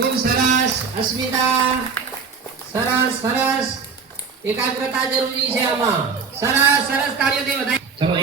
ખૂબ સરસ અસ્મિતા, સરસ સરસ, એકાગ્રતા જરૂરી છે આમાં. સરસ સરસ, તાળીઓથી વધાય. ચલો 1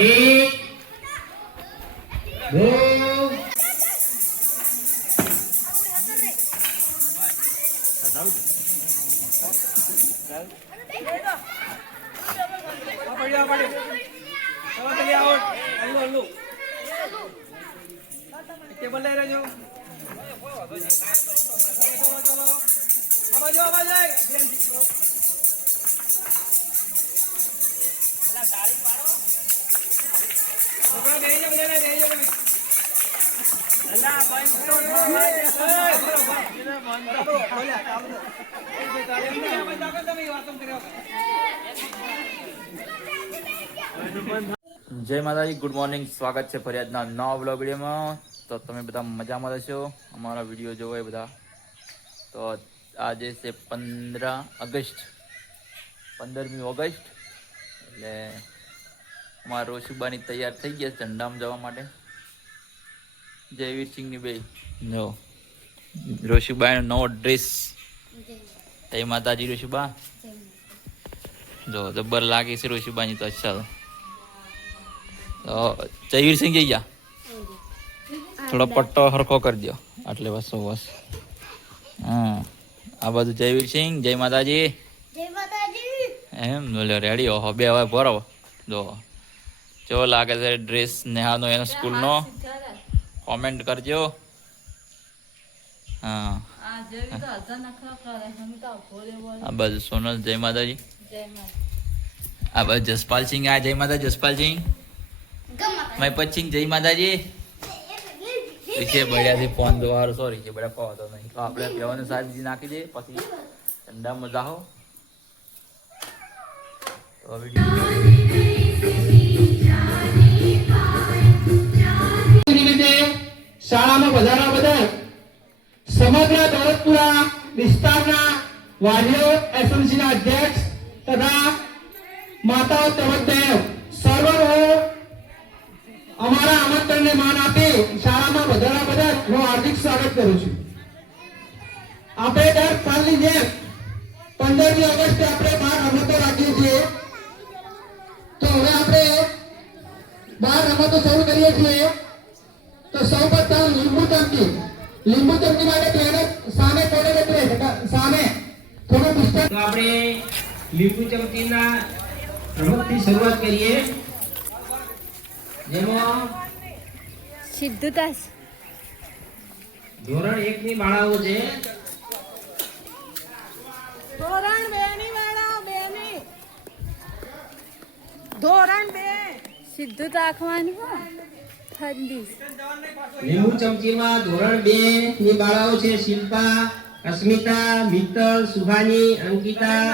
જય માતાજી, ગુડ મોર્નિંગ. સ્વાગત છે ફરિયાદના નવા બ્લોગ વિડીયોમાં. તો તમે બધા મજામાં રહેશો, અમારા વિડીયો જોવો એ બધા. તો આજે છે 15મી ઓગસ્ટ, એટલે અમારા રોશુબાની તૈયાર થઈ ગયા છે ઝંડામાં જવા માટે. જયવીરસિંહની બે જો રોશુબાઈનો નવો ડ્રેસ. જય માતાજી રોશુબા. જો જબ્બર લાગે છે રોશુબાની તો. ચાલો જયવીરસિંહ જઈ ગયા, થોડો પટ્ટો હરખો કરી દો એટલે બસ બસ. હા, આ બધું જયવીરસિંહ. જય માતાજી. એમ બોલ્યો રેડી હો બે હવે ભરો. જો કેવો લાગે છે ડ્રેસ નેહાનો એનો સ્કૂલનો, કોમેન્ટ કરજો. હા, આ બધું સોનલ. જય માતાજી. આ બધું જસપાલસિંહ. આ જય માતા જસપાલસિંહ. મેં પછી જય માતાજી. છે બળ્યાથી ફોન દોહાર સોરી છે બળ્યા પાવતો નહીં. તો આપણે પીવાનું શાકભાજી નાખી દઈએ પછી ઠંડામાં જાઓ. તો શાળામાં વધારા બધા સમગ્ર દોલતપુરા વિસ્તારના વાલીઓ, એસએમસીના અધ્યક્ષ તથા માતાઓ તવદ્દેવ સર્વનો અમારા આમંત્રણને માન આપી શાળામાં વધારા બધા હું હાર્દિક સ્વાગત કરું છું. આપણે દર સાલની જેમ 15મી ઓગસ્ટે આપણે 12 રમતો રાખીએ છીએ. તો હવે આપણે 12 રમતો શરૂ કરીએ છીએ. તો સૌપ્રથમ લીંબુ ચમચી. લીંબુ ચમચી માટે પહેલે સામે કોને બેઠે સામે થોડું ડિસ્ટન્સ. તો આપણે લીંબુ ચમચીના રમતથી શરૂઆત કરીએ, જેમાં સિદ્ધુદાસ ધોરણ 1 ની બાળાઓ છે. ધોરણ 2 ની વાળા બેની ધોરણ 2 સિદ્ધુ તાકવાની હો ઠંડી. લીંબુ ચમચીમાં ધોરણ 2 ની બાળાઓ છે. શિલ્પા, અસ્મિતા, મિત્તલ, સુભાની, અંકિતા,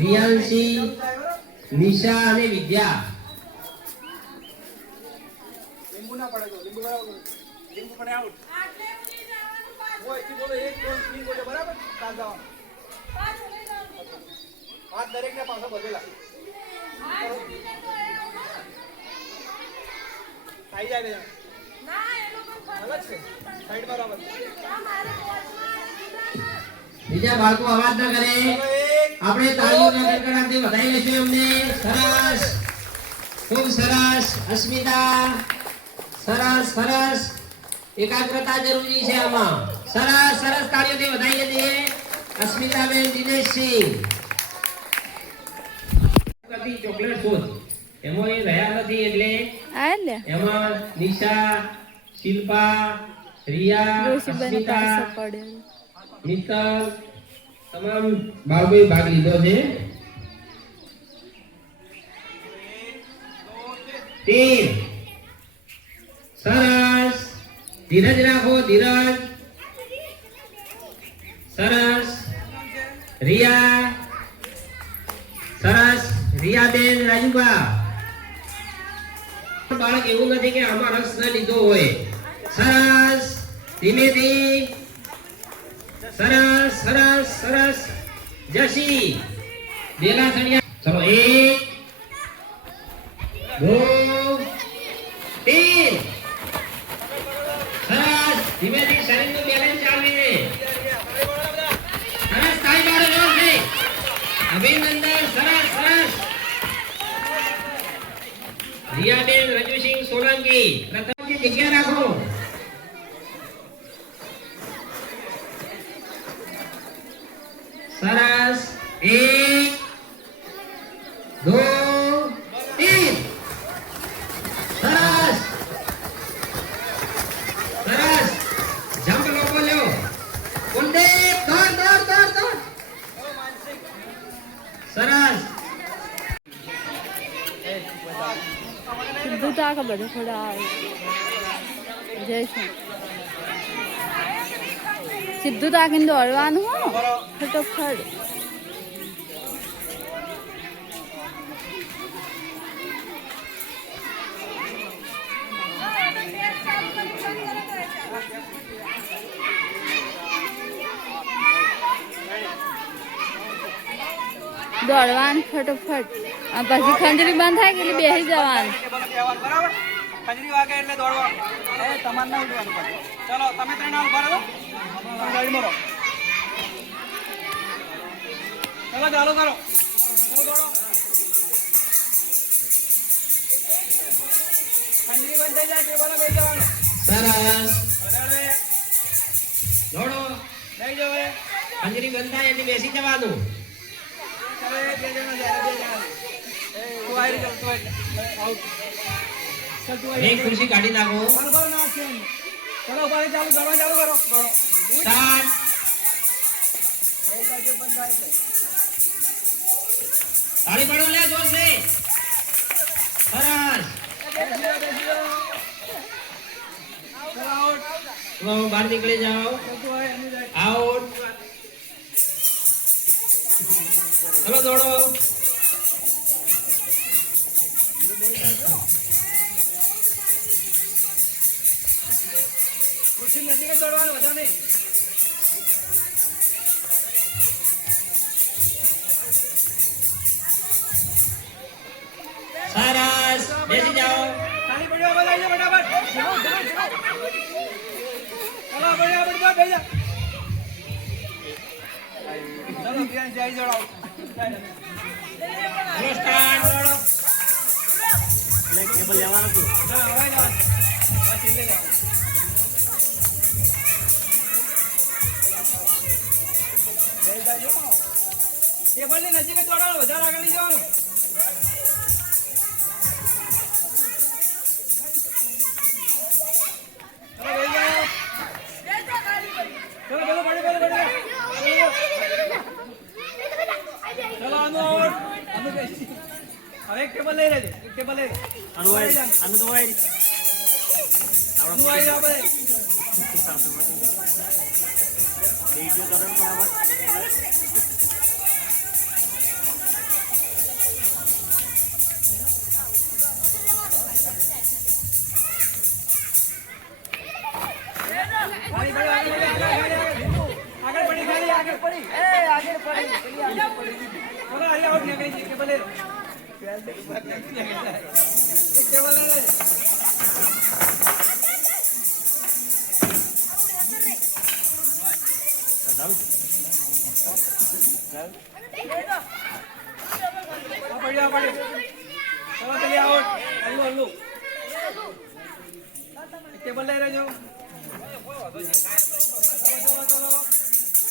રિયાંશી, નિશા અને વિદ્યા. બીજા બાળકો અવાજ ના કરે. આપણે તાળીઓના ગડગડાટથી વધાવી લઈશું એમને. સરસ, ખૂબ સરસ અસ્મિતા, સરસ સરસ, એકાગ્રતા જરૂરી છે આમાં. સરસ સરસ, તાળીઓથી વધાવી દઈએ અસ્મિતાબેન, દિનેશસિંહ. કદી ચોકલેટ શોધ એમાં એ રહ્યા નથી એટલે એમાં નિશા, શિલ્પા, રિયા, અસ્મિતા, મિત્તલ તમામ બાળકોએ ભાગ લીધો છે. ટીમ સરસ, ધીરજ રાખો, ધીરજ. સરસ રિયા, સરસ રિયાબેન, રાજુબા. બાળક એવું નથી કે આમાં રસ ન લીધો હોય. સરસ, ધીમેથી. સરસ સરસ સરસ, જશી, બેલા સણિયા. ચલો 1 2 3. સરસ, ધીમેથી શરીરનું બેલેન્સ ચાલવે. સોલંકી પ્રથમ જગ્યા રાખો. સરસ. 1 2 3 સરસ સરસ. જમ્પ લોકો લ્યો. કુલદીપ દોડ દોડ દોડ દોડ. સરસ. સિદ્ધુતા का बड़े थोड़ा जैसे સિદ્ધુતા કે દોડવાનું હો ફટોફટ. દોડવાનું ફટોફટ. આ પછી ખંજરી બંધ થાય કે એટલે બેસી જવાનું. બરાબર ખંજરી વાગે એટલે દોડવાનું. તમારે ના ઉઠવાનું પાછું. ચલો તમે ત્રણ ઉભા રહો. ગાડી મારો. ચલો ચાલુ કરો. દોડો. ખંજરી બંધ થઈ જાય ટેબલ બેસી જવાનું. સરસ. હવે દોડો. લઈ જાઓ હવે. ખંજરી બંધ થાય એટલે બેસી જવાનું. હવે બે જણા જાય બે જણા. તું આવી ચાલ તું આવી. આઉટ. ચાલ તું આવી. એક ખુરશી કાઢી નાખો. બરાબર ના છે. ચલો ઉભા રહી ચાલુ દોડવાનું ચાલુ કરો. દોડો. સ્ટાર્ટ. બંધ થાય છે. તાળી પાડો લે જોરથી. સરસ. ચલો આઉટ. तुम बाहर निकले जाओ. તું આવી એની જાય. आउट. चलो दौड़ो. ખુરશી નજીક જ દોડવાનું વધારે નહીં. सरस. बेसी जाओ. તાળી પડ્યો હવે લઈ જાઓ ફટાફટ. ચલો પડ્યો પડ્યો બેસી જા. ચલો ધ્યાન જઈ જોડાઓ. चलो स्टार्ट. ટેબલ લેવાનું હતું. ના હવે ના. આ છેલ્લે લે. બેસી જાજો. ટેબલની નજીક જ દોડવાનું વધારે આગળ નહીં જવાનું. ચલો બેસી જાઓ. ચલો પેલો પડે ચલો આનું આઉટ. આનું બેસી. હવે એક ટેબલ લઈ લેજો. એક ટેબલ લઈ લે. આનું તો આવી. આનું આવી જાવ બધે. આગળ પડી ખાલી આગળ પડી. એ આગળ પડી. ચલો હારી આઉટ નીકળી જઈ ટેબલ લઈ લો. એક ટેબલ લઈ લેજો. પડ્યા પડે. ચલો પેલી આઉટ. હલ્લુ હલ્લુ. એક ટેબલ લઈ લેજો.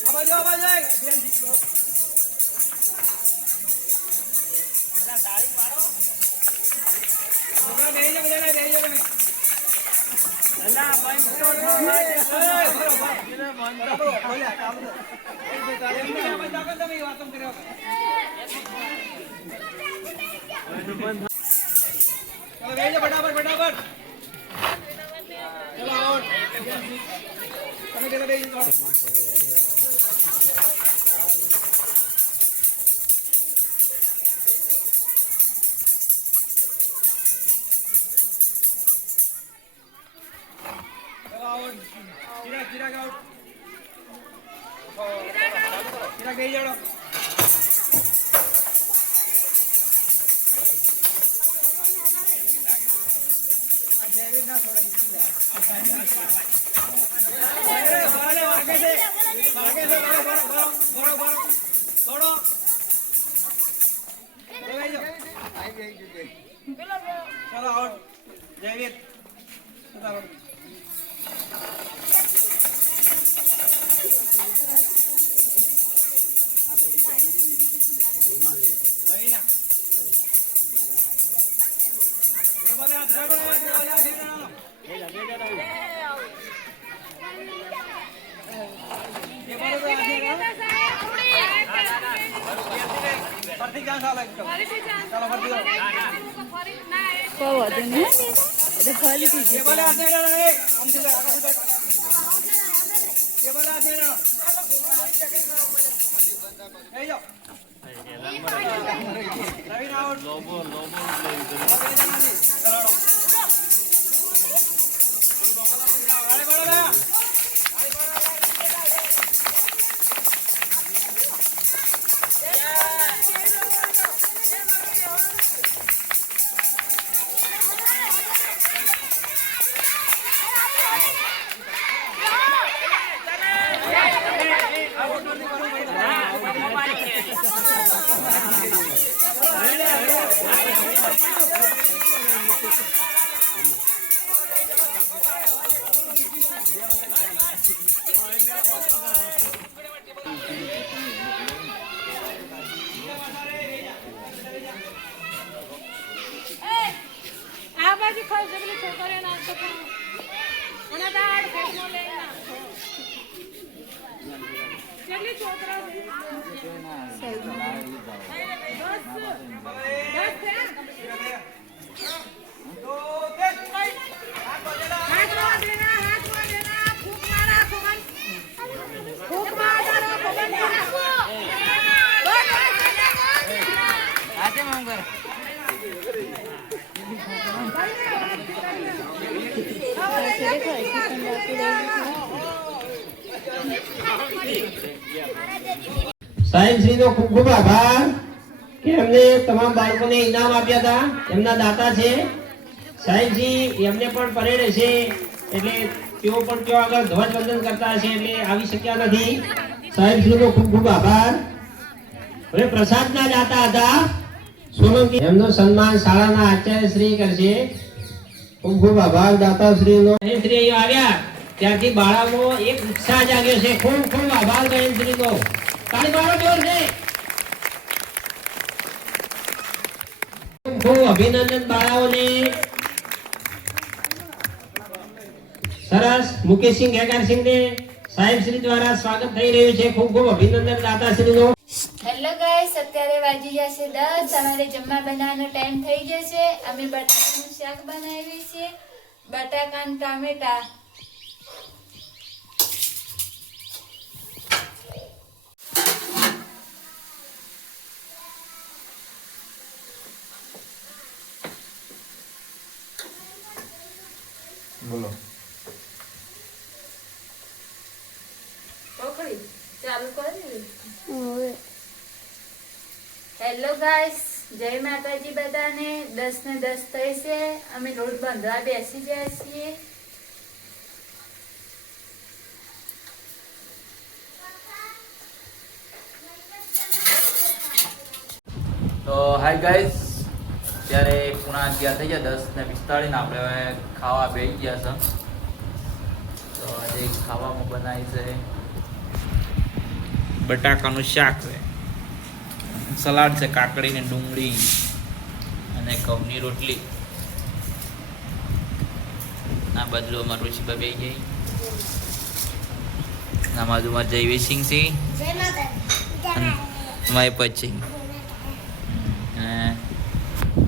આ બાજુ છોકરા બેસી જાઓ બધા બેસી જાઓ તમે. ફટાફટ ફટાફટ. ચલો આઉટ. તમે પેલા બેસી જાઓ. ચિરાગ આઉટ. ચિરાગ બેસી જાઓ. ચલો આઉટ. જયવીર કોઈ વધુ નહીં એટલે ફરીથી આ બાજુ ખાવ છે પેલી છોકરીઓ નાખતો પણ દાળ ફેરનો લઈ નાખો કેટલી છોકરા સાહેબ શ્રી નો ખૂબ ખૂબ આભાર કે એમને તમામ બાળકોને ઇનામ આપ્યા હતા. એમના દાતા છે સાહેબજી, એમને પણ પરેડ હશે એટલે તેઓ પણ ત્યાં આગળ ધ્વજવંદન કરતા હશે એટલે આવી શક્યા નથી. સાહેબ શ્રી નો ખૂબ ખૂબ આભાર. હવે પ્રસાદના દાતા હતા સોલંકી, એમનો સન્માન શાળાના આચાર્ય શ્રી કરશે. ખૂબ ખૂબ આભાર દાતાશ્રી નો. શ્રી અહીંયા આવ્યા ત્યારથી બાળામાં એક ઉત્સાહ જાગ્યો છે. ખૂબ ખૂબ આભાર બહેનશ્રી નો. તાળી પાડો જોર છે. ખૂબ ખૂબ અભિનંદન બાળાઓને. સરસ. મુકેશસિંહ ગેગારસિંહ ને સાહેબ શ્રી દ્વારા સ્વાગત થઈ રહ્યું છે. ખૂબ ખૂબ અભિનંદન દાતાશ્રી નો. હેલો ગાઈસ, અત્યારે વાગી જશે 10. અમારે જમવા બનાવવાનો ટાઈમ થઈ જશે. અમે બટાકાનું શાક બનાવીએ છીએ, બટાકા અને ટામેટા. બોલો. ચાલુ કરી. હેલો ગાઈસ, જય માતાજી બધાને. 10 ને 10 થઈ છે. અમે લોટ બાંધવા બેસી ગયા છીએ. તો હાય ગાઈસ, અત્યારે પૂણા 11 થઈ ગયા, 10:45 ને આપણે હવે ખાવા બેસી ગયા છે. તો આજે ખાવામાં બનાવી છે બટાકાનું શાક છે, સલાડ છે, કાકડી ને ડુંગળી અને ઘઉંની રોટલી. આ બાજુ અમારું ઋષિબા બેસી ગઈ. આ બાજુમાં જયવીરસિંહ સિંહ, માય પછી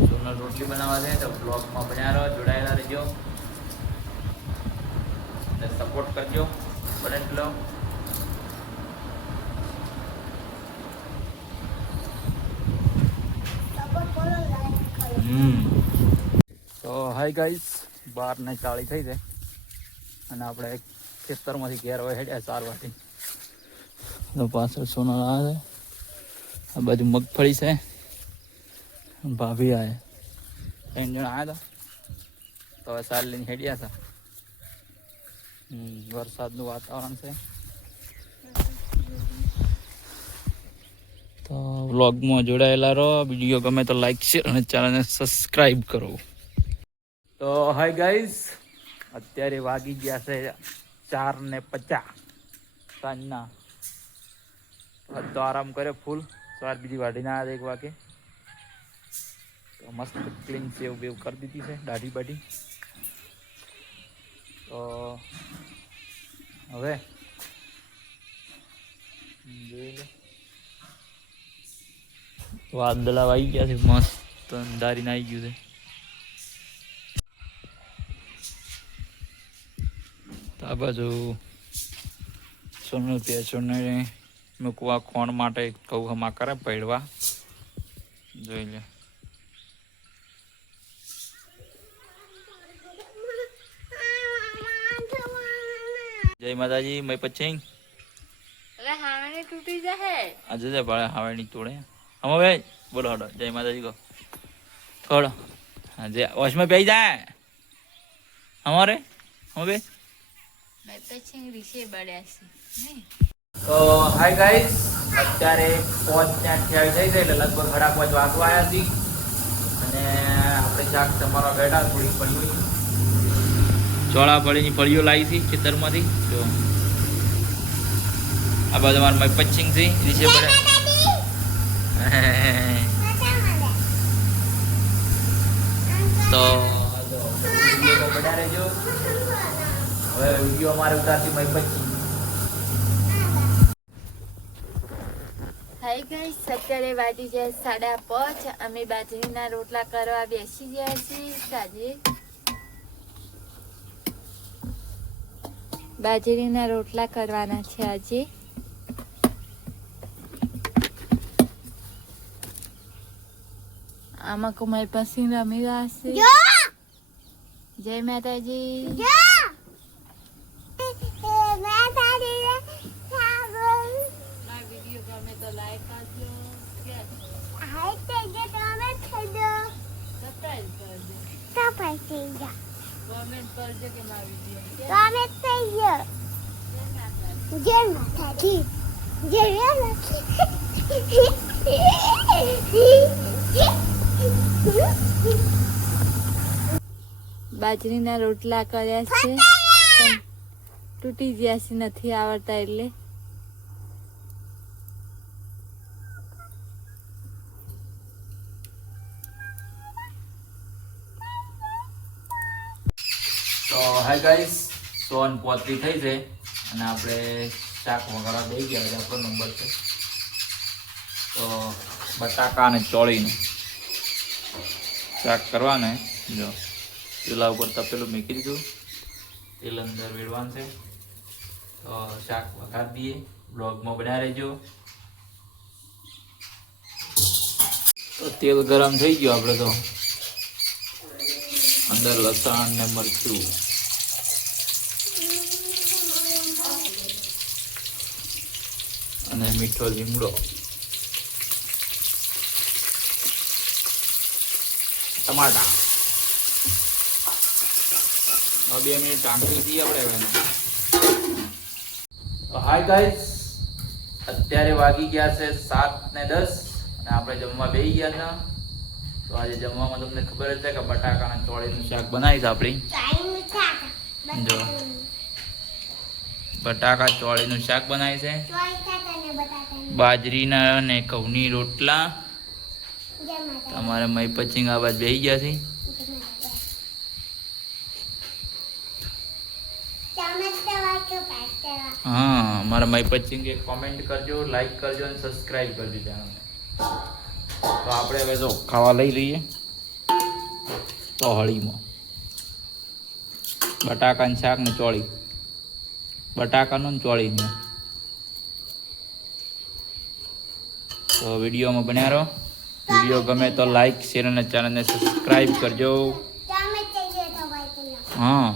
સોનલ રોટલી બનાવવા છે. તો બ્લોગમાં બન્યા રહો, જોડાયેલા રહેજો, સપોર્ટ કરજો બને એટલો. તો હાય ગાઈસ, 12:40 થઈ છે અને આપણે ખેતરમાંથી ઘેર હોય હેડ્યા 4 વાગે. તો પાછળ સોનલ આવે છે, આ બાજુ મગફળી છે, ભાભી આવે, 3 જણા આવ્યા હતા. તો હવે સાર લઈને હેડ્યા હતા. વરસાદનું વાતાવરણ છે. તો વ્લોગમાં જોડાયેલા રહો. વિડીયો ગમે તો લાઈક, શેર અને ચેનલને સબસ્ક્રાઈબ કરો. તો હાય ગાઈઝ, અત્યારે વાગી ગયા છે 4:50 સાંજના. આજ તો આરામ કરે ફૂલ. 4 બીજી વાઢીને આવ્યા 1 વાગે. તો મસ્ત ક્લીન સેવ બેવ કરી દીધી છે દાઢી બાઢી. તો હવે જોઈ લે. વાદળા આવી ગયા છે મસ્ત અંધારીને આવી ગયું છે. તો આ બાજુ સોનું ત્યાં સોને મૂકવા ખોણ માટે કહું હમા કરે પડવા. જોઈ લે. જય માતાજી. મય પછી અરે હાવણી તૂટી જશે. આજે જે ભાડે હાવણી તોડે હમ હવે બોલો હડો. જય માતાજી કહો થોડો. હા જે વોશમાં પી જાય અમારે હવે. મેં પછી રીશે બળ્યા છે નહીં. તો હાય ગાઈસ, અત્યારે 5:30 આવી જાય છે એટલે લગભગ 5:30 વાગવા આવ્યા છીએ. અને આપણે શાક તમારા બેઠા થોડી ફળીઓ ચોળા ફળીની ફળીઓ લાવી હતી ખેતરમાંથી. જો આ બાજુ અમારા માય પચ્છિંગ છે રીશે બળે. તો વિડીયો બના રહેજો. હવે વિડીયો અમારે ઉતારતી મય પચ્છિંગ. હાય ગાઈસ, અત્યારે વાગી જાય 5:30. અમે બાજરીના રોટલા કરવા બેસી ગયા છીએ. સાંજે બાજરીના રોટલા કરવાના છે આજે. આમાં કુમાર પછી રમી રહ્યા છે. જય માતાજી. વિડીયો ગમે તો લાઈક કરજો, સબસ્ક્રાઇબ કરજો, કોમેન્ટ કરજો કે મારો વિડીયો બાજરીના રોટલા કર્યા છે પણ તૂટી ગયા છે, નથી આવડતા એટલે. તો હાય ગાઈસ, 1:35 થઈ છે અને આપણે શાક વગાડવા દઈ ગયા છે. આપણો નંબર છે. તો બટાકા અને ચોળીનું શાક કરવાને. જો ચૂલા ઉપર તપેલું મૂકી દીધું, તેલ અંદર વેડવાનું છે. તો શાક વઘાર દઈએ. બ્લોગમાં બન્યા રહેજો. તો તેલ ગરમ થઈ ગયું. આપણે તો અંદર લસણ ને મરચું અને મીઠો લીમડો, ટમાટા 2 મિનિટ ઢાંકી દઈએ આપણે. તો હાય ગાઈસ, અત્યારે વાગી ગયા છે 7:10 અને આપણે જમવા બેસી ગયા હતા. તો આજે જમવામાં તમને ખબર જ છે કે બટાકા અને ચોળીનું શાક બનાવી છે આપણી. જો બટાકા ચોળીનું શાક બનાવી છે. બાજરીના અને ઘઉંની રોટલા. તમારે મય પચિંગ આ બાજુ બેસી ગયા છે. હા, મારા મય પચિંગ કોમેન્ટ કરજો, લાઈક કરજો અને સબસ્ક્રાઈબ કરજો ચેનલને. તો આપણે હવે જો ખાવા લઈ લઈએ. તો હળીમાં બટાકાનું શાક ને ચોળી, બટાકાનું ને ચોળીનું. તો વિડીયોમાં બન્યા રહો. વિડીયો ગમે તો લાઈક, શેર અને ચેનલને સબસ્ક્રાઈબ કરજો. હા.